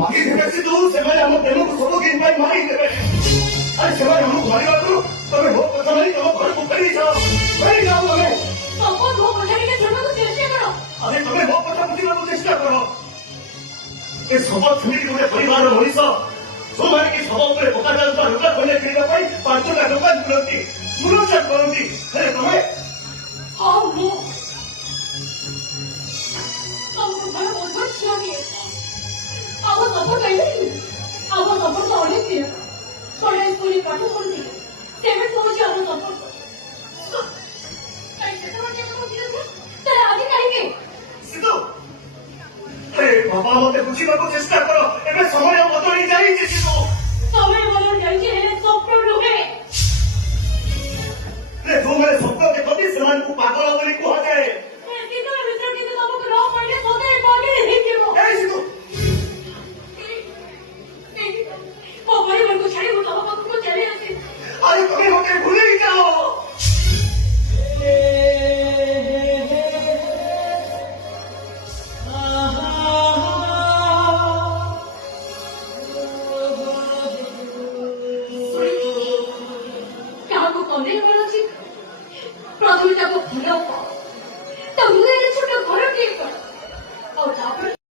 ମାଗିଦେବେ ସେ ଯୋଉ ସେମାନେ ଆମ ପ୍ରେମକୁ ସବୁ ଦିନ ପାଇଁ ମାଗିଦେବେ। ଆରେ ସେମାନେ ଆମକୁ ମାରିବାରୁ ତମେ ମୋ କଥା ନେଇ ତମ ଘରକୁ ଫେରିଯାଅ ତମେ। ତମ ମୋ କଥା ଟିକେ ଶୁଣିବାକୁ ଚେଷ୍ଟା କର। ଆରେ ତମେ ମୋ କଥା ବୁଝିବାକୁ ଚେଷ୍ଟା କର। ଏ ଶବ ଛୁଇଁକି ଗୋଟେ ପରିବାର ମଣିଷ ଯୋଉମାନେ କି ଶବ ଉପରେ ପକାଯାଉଥିବା ଲୁଗା ଖଣ୍ଡେ କିଣିବା ପାଇଁ 5 ଟଙ୍କା ଦିଅନ୍ତି ମୂଲଚାପ କରନ୍ତି। ହେଲେ ତମେ ହଁ ମୁଁ ତମ ଘର ବହୁତ ଛୁଆଟିଏ ଆମ ସପୋର୍ଟ ପାଇପାରିବି। ଆମ ସପୋର୍ଟ ତ ଅନେକ ଥିଲା କଲେଜ ସ୍କୁଲରେ ପାଠ ପଢୁଥିଲେ ସେମିତି ହଉଛି ଆମ ସପୋର୍ଟ। ତାହେଲେ ଆଜି କାହିଁକି ବାବା ମତେ ବୁଝିବାକୁ ଚେଷ୍ଟା କର। ଏବେ ସମୟ ବଦଳି ଯାଇଛି ସିଧୁ। ସମୟ ବଦଳି ଯାଇଛି ହେଲେ ସ୍ୱପ୍ନ ନୁହେଁ। ଯୋଉମାନେ ସ୍ୱପ୍ନ ଦେଖନ୍ତି ସେମାନଙ୍କୁ ପାଗଳ ବୋଲି କୁହାଯାଏ। ଆରେ ତମେ ମତେ ଭୁଲେଇ ଯାଅ। କାହାକୁ କନ୍ଦେଇ ମିଳୁଛି ପ୍ରଥମେ ତାକୁ ଭଲ ତା ହୃଦୟରେ ଛୋଟ ଘରଟିଏ କର ଆଉ ତାପରେ